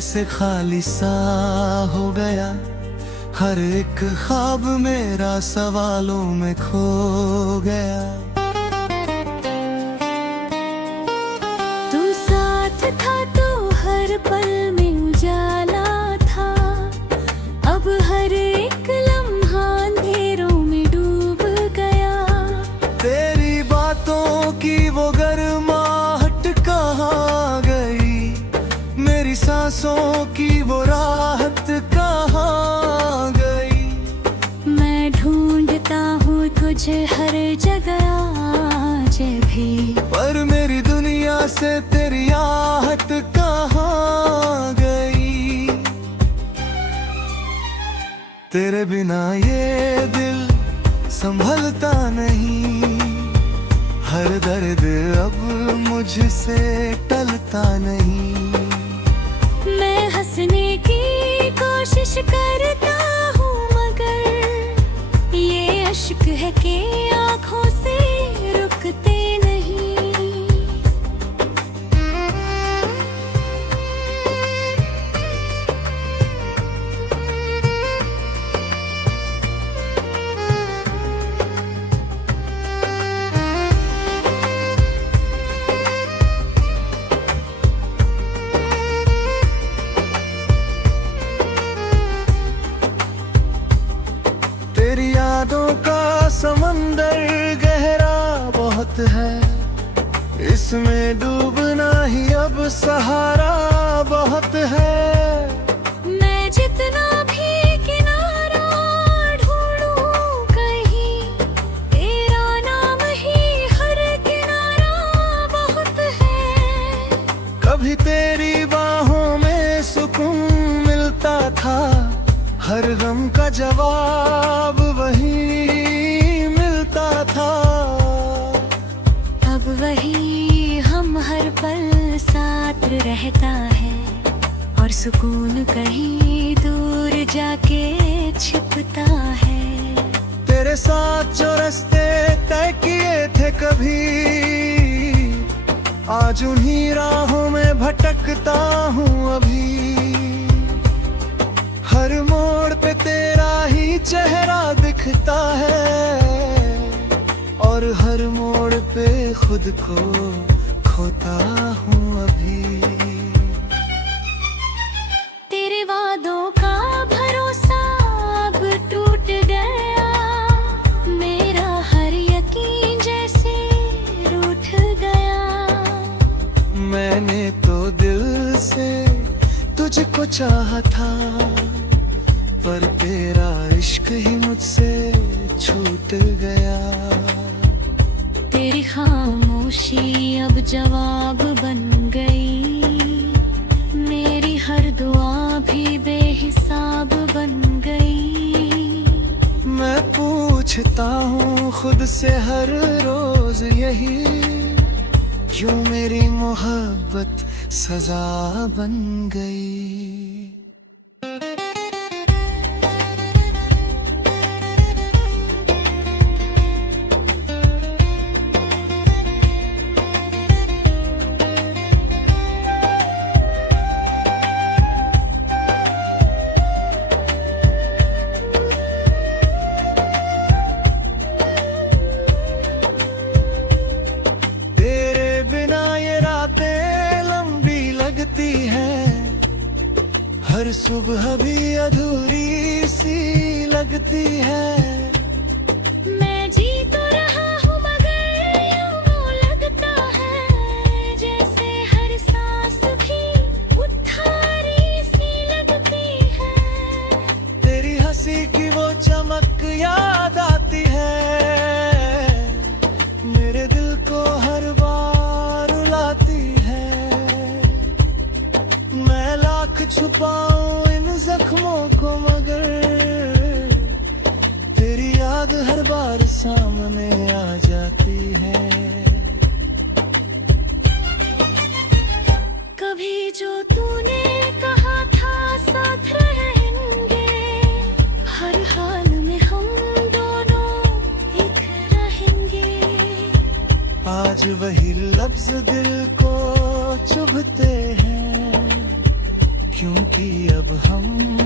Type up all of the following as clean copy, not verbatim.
जैसे खाली सा हो गया। हर एक ख्वाब मेरा सवालों में खो गया। तू साथ था तो हर पल में उजाला था, अब हर एक लम्हा अंधेरों में डूब गया। तेरी बातों की वो गर्माहट कहाँ गई, मेरी सांसों की वो राहत कहाँ गई। मैं ढूंढता हूँ तुझे हर जगह आज भी, पर मेरी दुनिया से तेरी आहट कहाँ गई। तेरे बिना ये दिल संभलता नहीं, हर दर्द अब मुझसे टलता नहीं। मैं हंसने की कोशिश करता हूँ मगर ये अश्क है कि आँखों से रुकते नहीं। तेरी यादों का समंदर गहरा बहुत है, इसमें डूबना ही अब सहारा बहुत है। मैं जितना भी किनारा ढूंढूं कहीं, तेरा नाम ही हर किनारा बहुत है। कभी तेरी बाहों में सुकून मिलता था, हर गम का जवाब वही मिलता था। अब वही हम हर पल साथ रहता है, और सुकून कहीं दूर जाके छिपता है। तेरे साथ जो रास्ते तय किए थे कभी, आज उन्हीं राहों में भटकता हूँ अभी। हर मोड़ पे तेरा ही चेहरा दिखता है, और हर मोड़ पे खुद को खोता हूँ अभी। तेरे वादों का भरोसा अब टूट गया, मेरा हर यकीन जैसे रूठ गया। मैंने तो दिल से तुझको चाहा था, पर तेरा इश्क ही मुझसे छूट गया। तेरी खामोशी अब जवाब बन गई, मेरी हर दुआ भी बेहिसाब बन गई। मैं पूछता हूँ खुद से हर रोज यही, क्यों मेरी मोहब्बत सजा बन गई। हर सुबह भी अधूरी सी लगती है। मैं जी तो रहा हूँ मगर यूं लगता है जैसे हर सांस भी उधारी सी लगती है। तेरी हंसी की वो चमक याद आती है, मेरे दिल को हर बार रुलाती है। मैं लाख छुपाऊं इन जख्मों को मगर तेरी याद हर बार सामने आ जाती है। कभी जो तूने कहा था साथ रहेंगे, हर हाल में हम दोनों एक रहेंगे। आज वही लफ्ज दिल को चुभते हैं, क्योंकि अब हम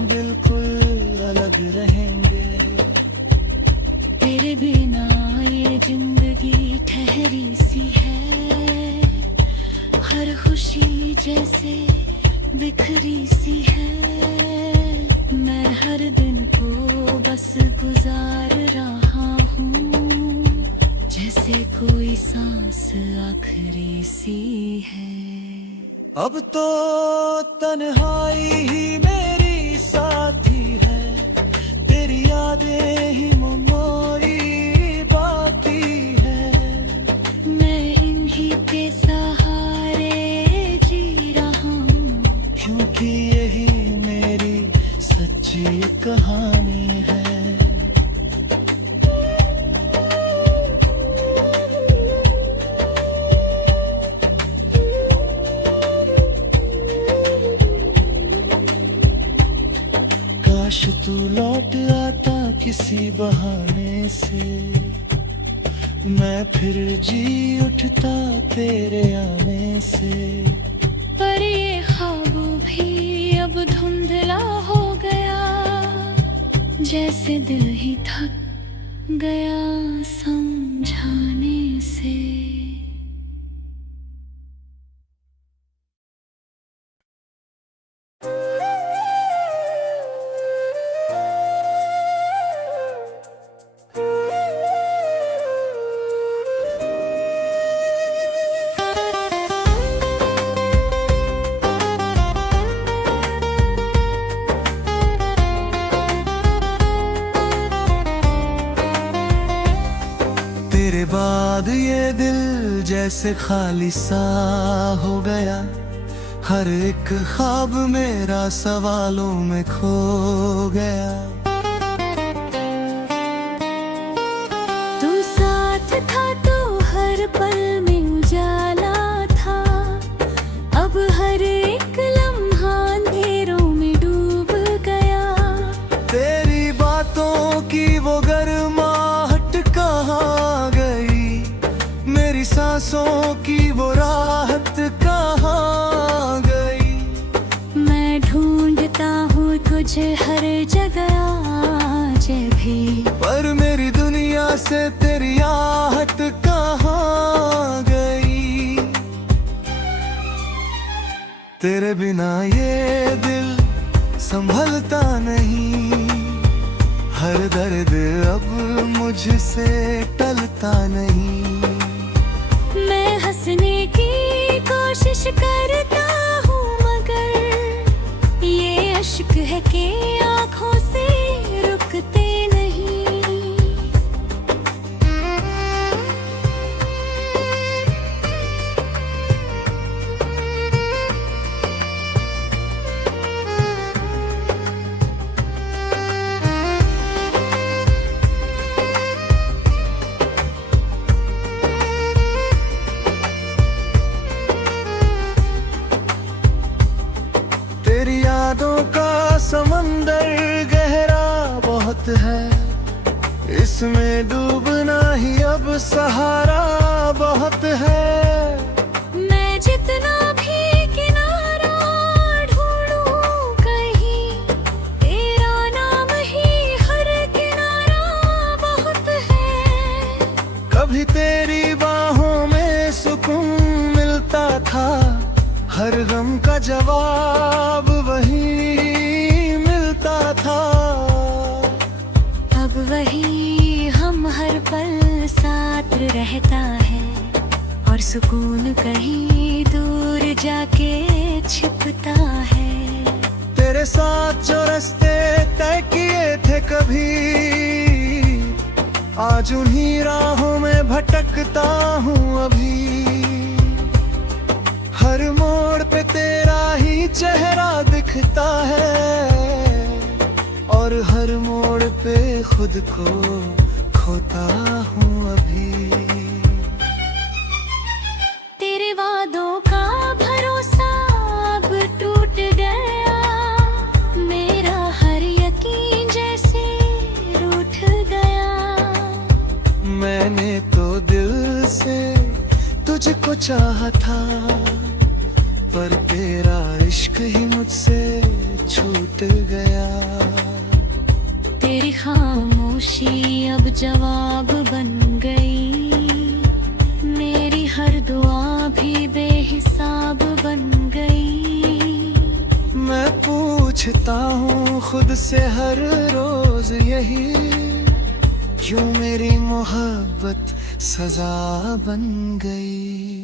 बिल्कुल अलग रहेंगे। तेरे बिना ये जिंदगी ठहरी सी है, हर खुशी जैसे बिखरी सी है। मैं हर दिन को बस गुजार रहा हूँ, जैसे कोई सांस आखिरी सी है। अब तो तन्हाई ही मेरी साथी है, तेरी यादें ही मेमोरी बाकी है। मैं इन्हीं के सहारे जी रहा हूँ, क्योंकि यही मेरी सच्ची कहानी है। काश तू लौट आता किसी बहाने से, मैं फिर जी उठता तेरे आने से। पर ये ख्वाब भी अब धुंधला हो गया, जैसे दिल ही थक गया समझाने से। तेरे बाद ये दिल जैसे खाली सा हो गया, हर एक ख्वाब मेरा सवालों में खो गया। तू साथ था तो हर पल में उजाला था, अब हर एक लम्हा अंधेरों में डूब गया। तेरी बातों की वो गर्माहट कहाँ गई, मेरी सांसों की वो राहत कहाँ गई। मैं ढूंढता हूँ तुझे हर जगह आज भी, पर मेरी दुनिया से तेरी आहट कहाँ गई। तेरे बिना ये दिल संभलता नहीं, हर दर्द अब मुझसे टलता नहीं। मैं हंसने की कोशिश करता हूँ, मगर ये अश्क है कि आँखों से रुकते नहीं। तेरी यादों का समंदर गहरा बहुत है, इसमें डूबना ही अब सहारा बहुत है। मैं जितना भी किनारा ढूंढूं कहीं, तेरा नाम ही हर किनारा बहुत है। कभी तेरी बाहों में सुकून मिलता था, हर गम का जवाब वही मिलता था। अब वही हम हर पल साथ रहता है, और सुकून कहीं दूर जाके छिपता है। तेरे साथ जो रास्ते तय किए थे कभी, आज उन्हीं राहों में भटकता हूँ अभी। हर मोड़ पे तेरा ही चेहरा दिखता है, और हर मोड़ पे खुद को खोता हूँ अभी। तेरे वादों का भरोसा अब टूट गया, मेरा हर यकीन जैसे रूठ गया। मैंने तो दिल से तुझको चाहा था, पर तेरा इश्क ही मुझसे खामोशी अब जवाब बन गई, मेरी हर दुआ भी बेहिसाब बन गई। मैं पूछता हूँ खुद से हर रोज यही, क्यों मेरी मोहब्बत सजा बन गई।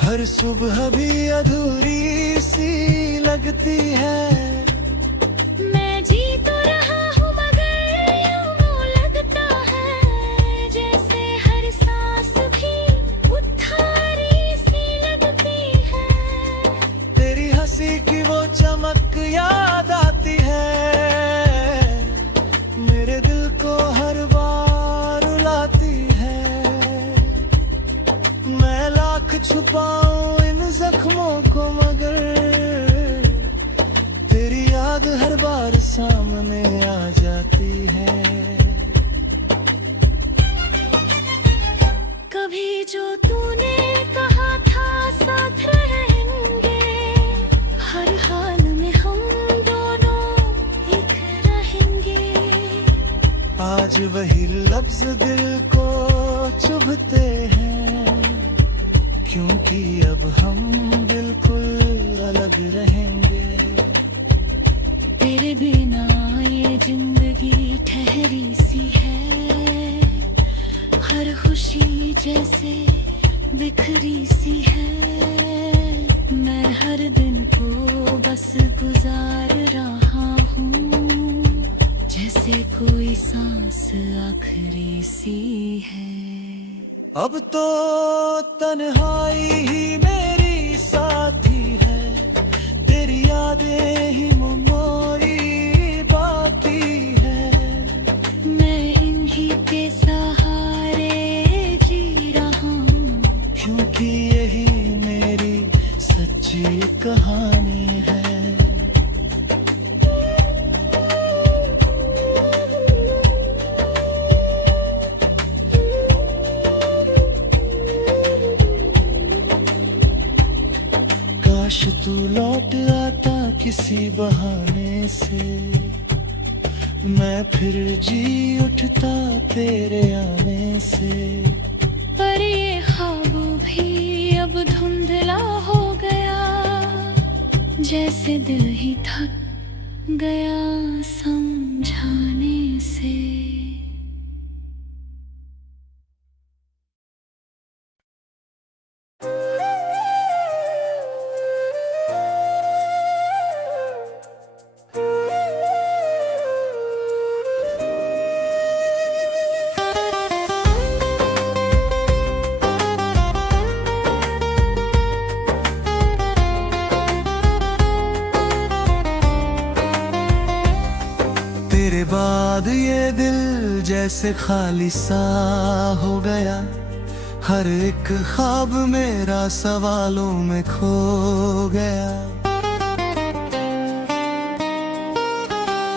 हर सुबह भी अधूरी सी लगती है। मैं जी तो रहा हूँ मगर यूं लगता है जैसे हर सांस भी उधारी सी लगती है। तेरी हंसी की वो चमक याद आती है, मेरे दिल को हर बार रुलाती है। मैं लाख छुपाऊं इन जख्मों को मगर तेरी याद हर बार सामने आ जाती है। कभी जो तूने कहा था साथ रहेंगे, हर हाल में हम दोनों एक रहेंगे। आज वही लफ्ज दिल को चुभते हैं, क्योंकि अब हम बिल्कुल अलग रहेंगे। तेरे बिना ये जिंदगी ठहरी सी है, हर खुशी जैसे बिखरी सी है। मैं हर दिन को बस गुजार रहा हूँ, जैसे कोई सांस आखिरी सी है। अब तो तन्हाई ही मेरी साथी है, तेरी यादें ही मेमोरी बाकी है। मैं इन्हीं के सहारे जी रहा हूँ, क्योंकि यही मेरी सच्ची कहानी है। काश तू लौट आता किसी बहाने से, मैं फिर जी उठता तेरे आने से। पर ये ख्वाब भी अब धुंधला हो गया, जैसे दिल ही थक गया समझाने से। तेरे बाद ये दिल जैसे खाली सा हो गया, हर एक ख्वाब मेरा सवालों में खो गया।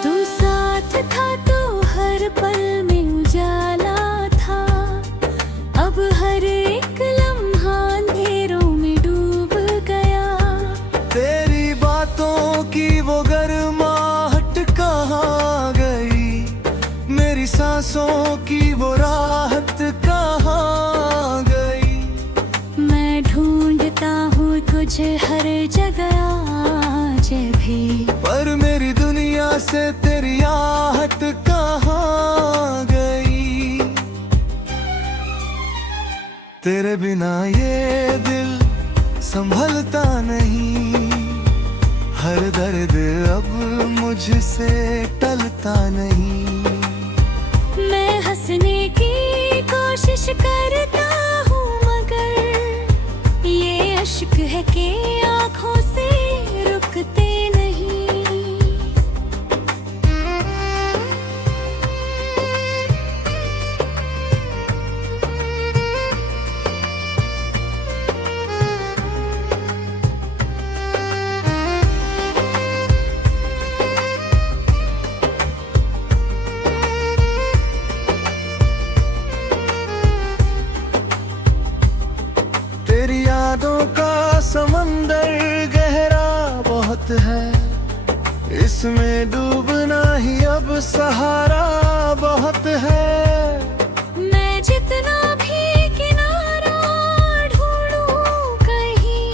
तू साथ था तो हर पल में उजाला था, अब हर एक लम्हा अंधेरों में डूब गया। तेरी बातों की वो गर्माहट कहाँ गई, मेरी सांसों की वो राहत कहाँ गई। मैं ढूंढता हूँ तुझे हर जगह आज भी, पर मेरी दुनिया से तेरी आहट कहाँ गई। तेरे बिना ये दिल संभलता नहीं, हर दर्द अब मुझसे टलता नहीं। मैं हंसने की कोशिश करता हूँ मगर ये अश्क है कि आँखों से रुकते नहीं। इसमें डूबना ही अब सहारा बहुत है। मैं जितना भी किनारा ढूंढूं कहीं,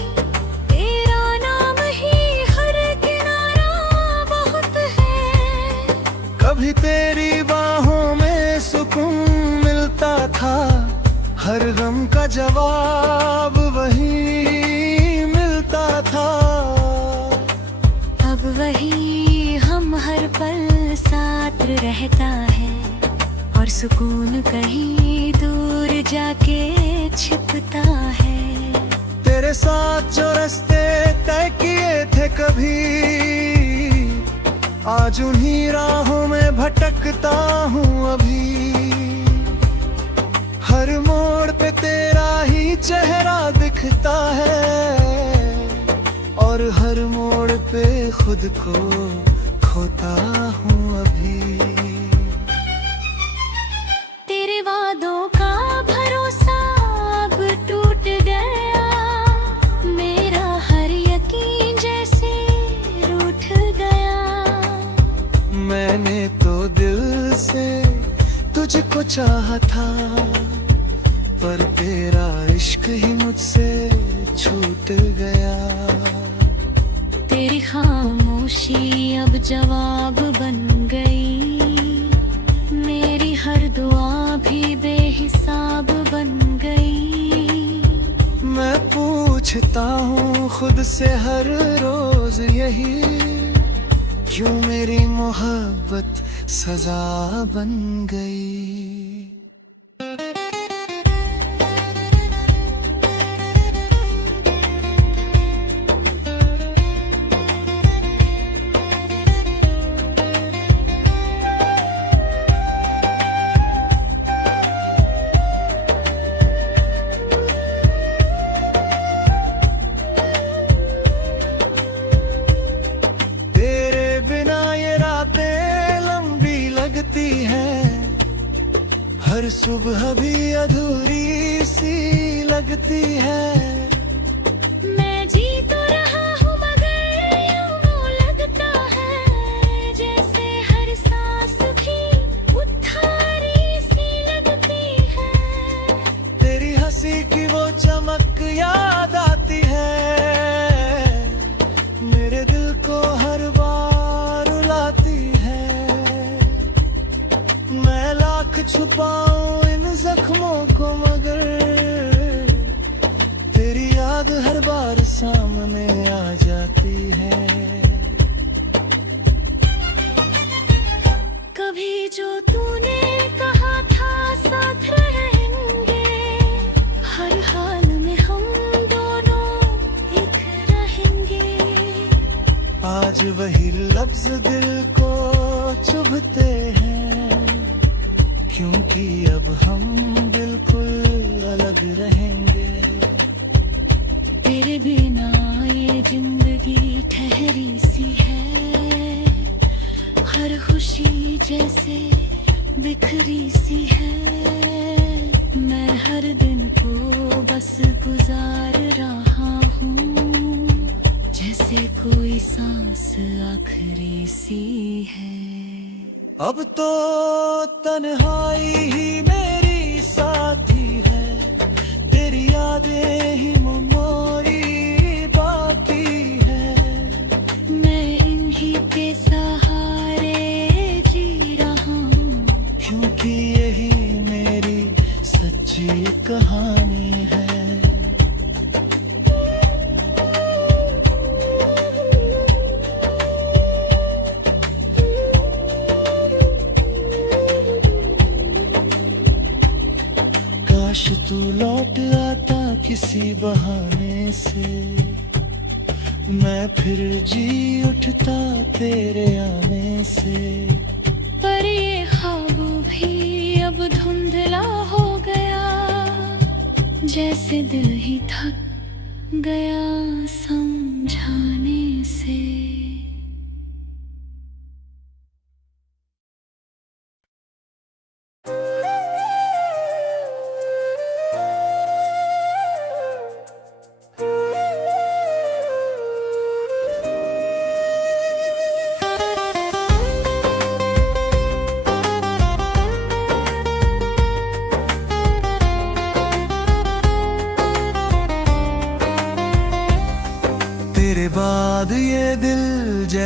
तेरा नाम ही हर किनारा बहुत है। कभी तेरी बाहों में सुकून मिलता था, हर गम का जवाब वही मिलता था। अब वही हम हर पल साथ रहता है, और सुकून कहीं दूर जाके छिपता है। तेरे साथ जो रास्ते तय किए थे कभी, आज उन्हीं राहों में भटकता हूँ अभी। हर मोड़ पे तेरा ही चेहरा दिखता है, और हर मोड़ पे खुद को खोता हूँ अभी। तेरे वादों का भरोसा अब टूट गया, मेरा हर यकीन जैसे रूठ गया। मैंने तो दिल से तुझको चाहा था, पर तेरा इश्क ही मुझसे छूट गया। तेरी खामोशी अब जवाब बन गई, मेरी हर दुआ भी बेहिसाब बन गई। मैं पूछता हूँ खुद से हर रोज यही, क्यों मेरी मोहब्बत सजा बन गई। हर सुबह भी अधूरी सी लगती है। मैं जी तो रहा हूँ मगर यूं लगता है, जैसे हर सांस भी उधारी सी लगती है। तेरी हंसी की वो चमक याद आती है, मेरे दिल को हर बार रुलाती है। मैं लाख छुपाऊं इन जख्मों को मगर तेरी याद हर बार सामने आ जाती है। कभी जो तूने कहा था साथ रहेंगे, हर हाल में हम दोनों एक रहेंगे। आज वही लफ्ज दिल को चुभते हैं, क्योंकि अब हम बिल्कुल अलग रहेंगे। तेरे बिना ये जिंदगी ठहरी सी है, हर खुशी जैसे बिखरी सी है। मैं हर दिन को बस गुजार रहा हूँ, जैसे कोई सांस आखिरी सी है। अब तो तन्हाई ही मेरी साथी है, तेरी यादें ही मेमोरी बाकी है। मैं इन्हीं के सहारे जी रहा हूँ, क्योंकि यही मेरी सच्ची कहानी है। काश तू लौट आता किसी बहाने से, मैं फिर जी उठता तेरे आने से। पर ये ख्वाब भी अब धुंधला हो गया, जैसे दिल ही थक गया समझाने से।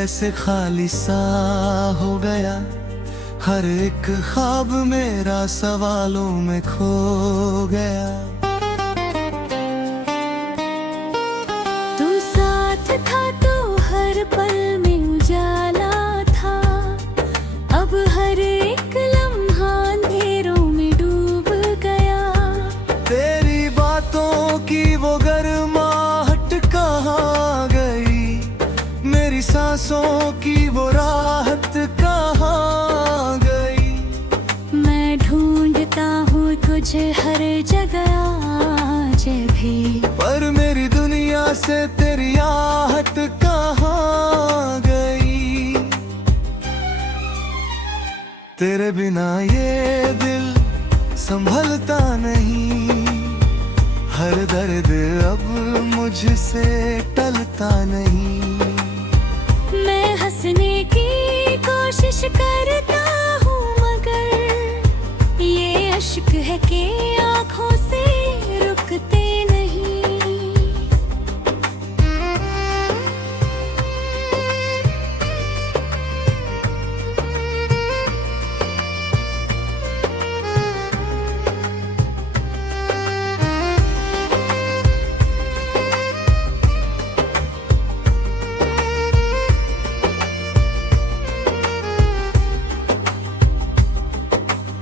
जैसे खाली सा हो गया। हर एक ख्वाब मेरा सवालों में खो गया। तू साथ था तो हर पल में उजाला था, अब हर एक लम्हा अंधेरों में डूब गया। तेरी बातों की वो गर्माहट कहाँ गई, मेरी सांसों की वो राहत कहाँ गई। मैं ढूंढता हूँ तुझे हर जगह आज भी, पर मेरी दुनिया से तेरी आहट कहाँ गई। तेरे बिना ये दिल संभलता नहीं, हर दर्द अब मुझसे टलता नहीं। मैं हंसने की कोशिश करता हूँ मगर ये अश्क है कि आँखों से रुकते नहीं।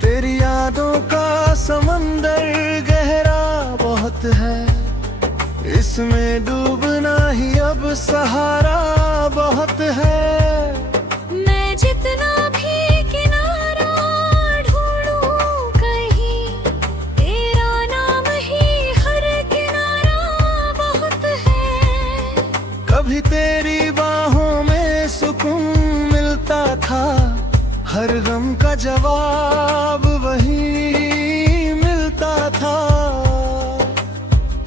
तेरी यादों का समंदर गहरा बहुत है, इसमें डूबना ही अब सहारा बहुत है। मैं जितना भी किनारा ढूंढूं कहीं, तेरा नाम ही हर किनारा बहुत है। कभी तेरी बाहों में सुकून मिलता था, हर गम का जवाब वही मिलता था।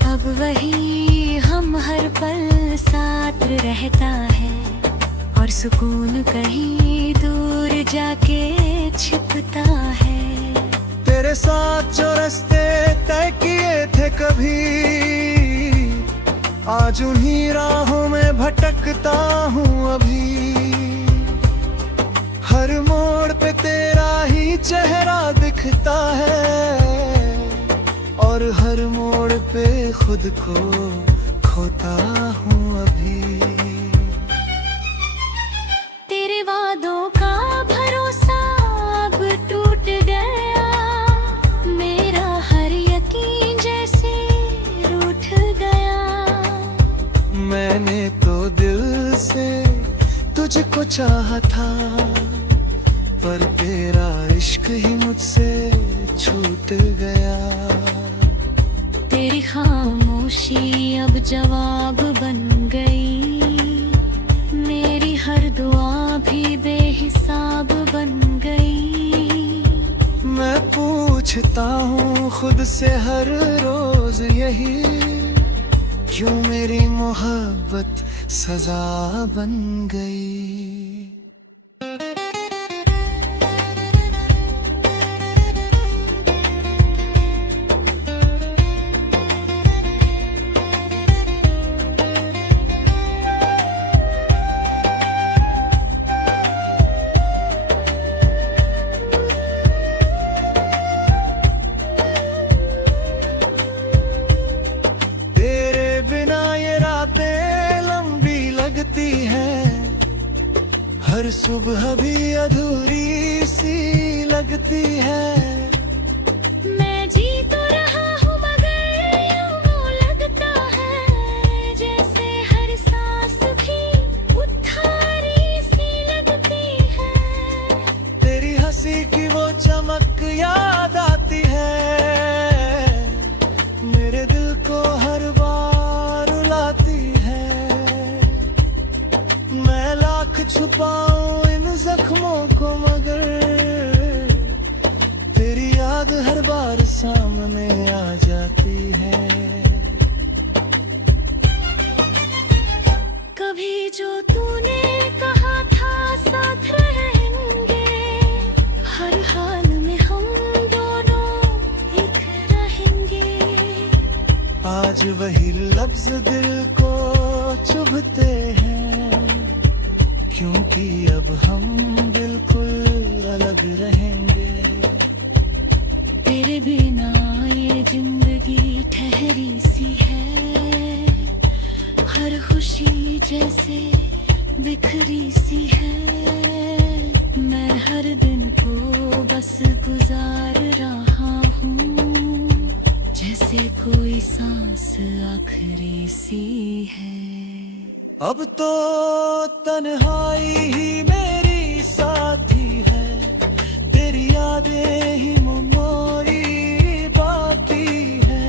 अब वही हम हर पल साथ रहता है, और सुकून कहीं दूर जाके छिपता है। तेरे साथ जो रास्ते तय किए थे कभी, आज उन्हीं राहों में भटकता हूँ अभी। हर मोड़ पे तेरा ही चेहरा दिखता है, और हर मोड़ पे खुद को खोता हूँ अभी। तेरे वादों का भरोसा अब टूट गया, मेरा हर यकीन जैसे रूठ गया। मैंने तो दिल से तुझको चाहा था, पर तेरा इश्क ही मुझसे छूट गया। तेरी खामोशी अब जवाब बन गई, मेरी हर दुआ भी बेहिसाब बन गई। मैं पूछता हूँ खुद से हर रोज यही, क्यों मेरी मोहब्बत सजा बन गई। हर सुबह भी अधूरी सी लगती है। मैं जी तो रहा हूँ मगर यूं लगता है जैसे हर सांस भी उधारी सी लगती है। तेरी हंसी की वो चमक याद आती है, मेरे दिल को हर बार रुलाती है। मैं लाख छुपाऊं इन जख्मों को मगर तेरी याद हर बार सामने आ जाती है। कभी जो तूने कहा था साथ रहेंगे, हर हाल में हम दोनों एक रहेंगे। आज वही लफ्ज दिल को चुभते हैं, क्योंकि अब हम बिल्कुल अलग रहेंगे। तेरे बिना ये जिंदगी ठहरी सी है, हर खुशी जैसे बिखरी सी है। मैं हर दिन को बस गुजार रहा हूँ, जैसे कोई सांस आखिरी सी है। अब तो तन्हाई ही मेरी साथी है, तेरी यादें ही मेमोरी बाकी है।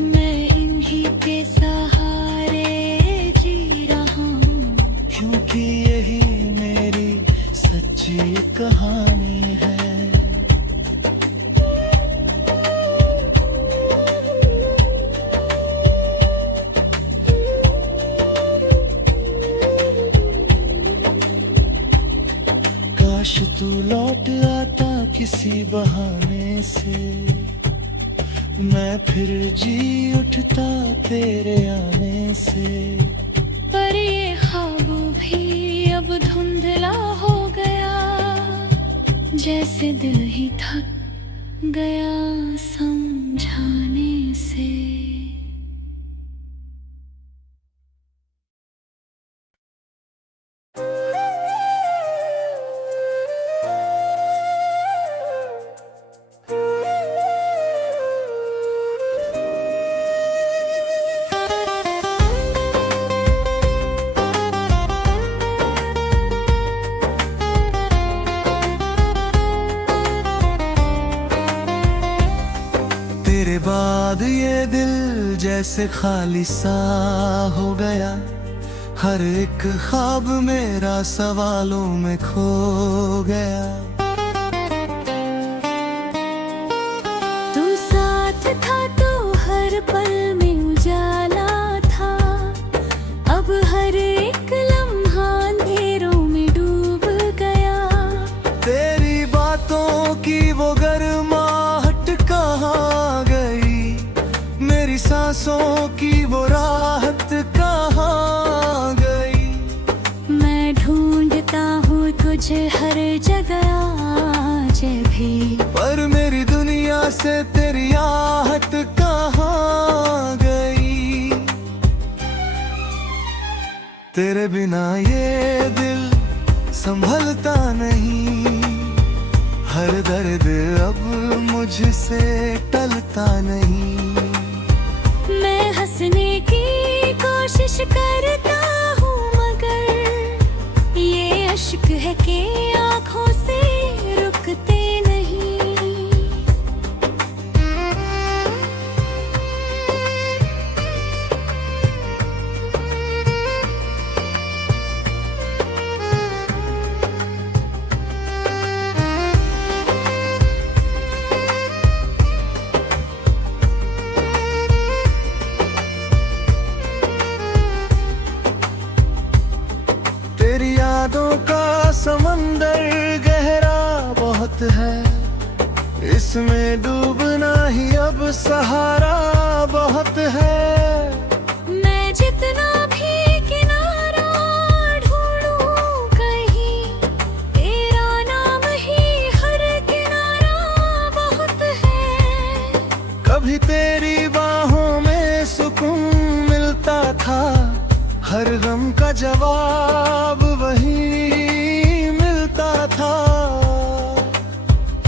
मैं इन्हीं के सहारे जी रहा हूँ, क्योंकि यही मेरी सच्ची कहानी है। काश तू लौट आता किसी बहाने से, मैं फिर जी उठता तेरे आने से। पर ये ख्वाब भी अब धुंधला हो गया, जैसे दिल ही थक गया समझाने से। तेरे बाद ये दिल जैसे खाली सा हो गया, हर एक ख्वाब मेरा सवालों में खो गया। तू साथ था तो हर पल में उजाला था, अब हर एक लम्हा अंधेरों में डूब गया। तेरी बातों की वो गर्माहट कहाँ गई, मेरी सांसों की वो राहत कहाँ गई। मैं ढूंढता हूँ तुझे हर जगह आज भी, पर मेरी दुनिया से तेरी आहट कहाँ गई। तेरे बिना ये दिल संभलता नहीं, हर दर्द अब मुझसे टलता नहीं। मैं हंसने की कोशिश करता हूँ, मगर ये अश्क है कि आँखों से रुकते नहीं। तेरी यादों का समंदर गहरा बहुत है, इसमें डूबना ही अब सहारा बहुत है। मैं जितना भी किनारा ढूंढूं कहीं, तेरा नाम ही हर किनारा बहुत है। कभी तेरी बाहों में सुकून मिलता था, हर गम का जवाब वही मिलता था।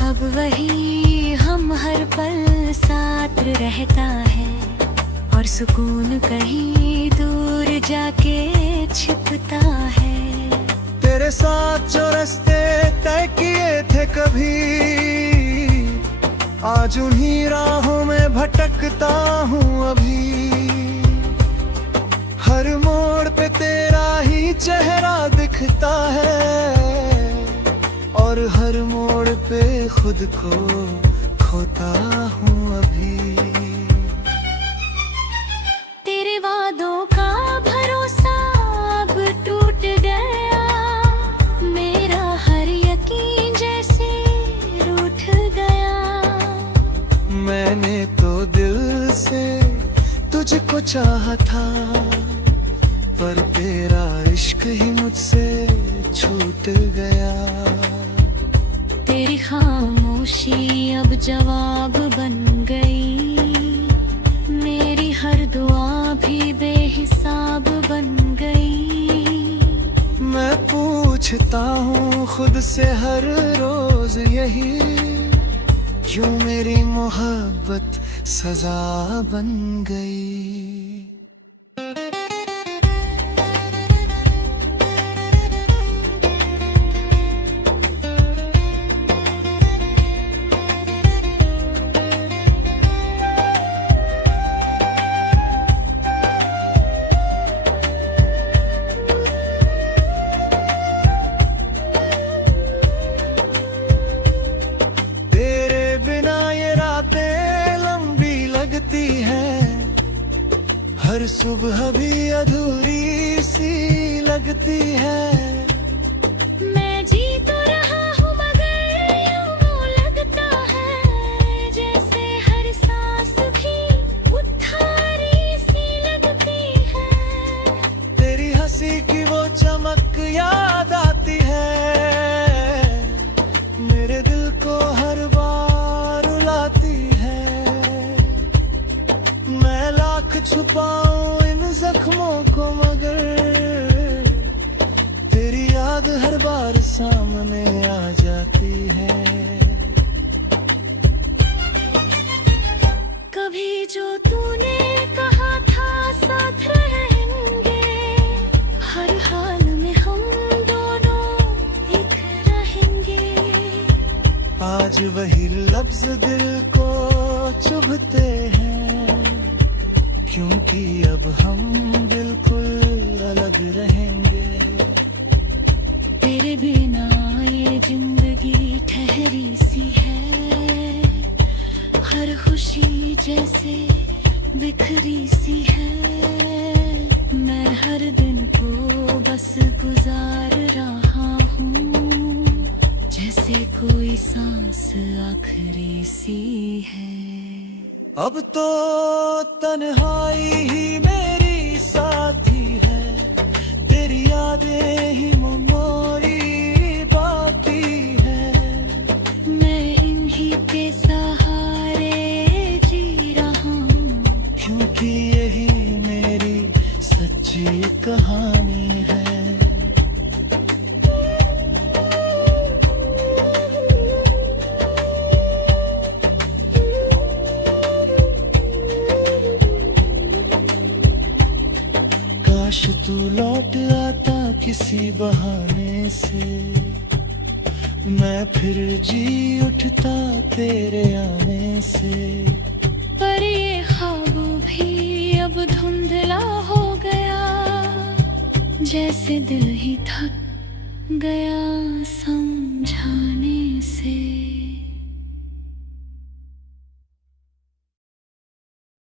अब वही हम हर पल साथ रहता है, और सुकून कहीं दूर जाके छिपता है। तेरे साथ जो रास्ते तय किए थे कभी, आज उन्हीं राहों में भटकता हूँ अभी। हर मोड़ पे तेरा ही चेहरा दिखता है, और हर मोड़ पे खुद को खोता हूँ अभी। तेरे वादों का भरोसा अब टूट गया, मेरा हर यकीन जैसे रूठ गया। मैंने तो दिल से तुझको चाहा था, पर तेरा इश्क ही मुझसे जवाब बन गई। मेरी हर दुआ भी बेहिसाब बन गई। मैं पूछता हूँ खुद से हर रोज यही, क्यों मेरी मोहब्बत सजा बन गई। हर सुबह भी अधूरी सी लगती है। मैं जी तो रहा हूँ मगर यूं लगता है जैसे हर सांस भी उधारी सी लगती है। तेरी हंसी की वो चमक याद आती है, मेरे दिल को हर बार रुलाती है। मैं लाख छुपाऊं इन जख्मों को मगर तेरी याद हर बार सामने आ जाती है। कभी जो तूने कहा था साथ रहेंगे, हर हाल में हम दोनों एक रहेंगे। आज वही लफ्ज दिल को चुभते हैं, क्योंकि अब हम बिल्कुल अलग रहेंगे। तेरे बिना ये जिंदगी ठहरी सी है, हर खुशी जैसे बिखरी सी है। मैं हर दिन को बस गुजार रहा हूँ, जैसे कोई सांस आखिरी सी है। अब तो तन्हाई ही मेरी साथी है, तेरी यादें ही मेमोरी बाकी है। मैं इन्हीं के सहारे जी रहा हूँ, क्योंकि यही मेरी सच्ची कहानी है। काश तू लौट आता किसी बहाने से, मैं फिर जी उठता तेरे आने से। पर ये ख्वाब भी अब धुंधला हो गया, जैसे दिल ही थक गया।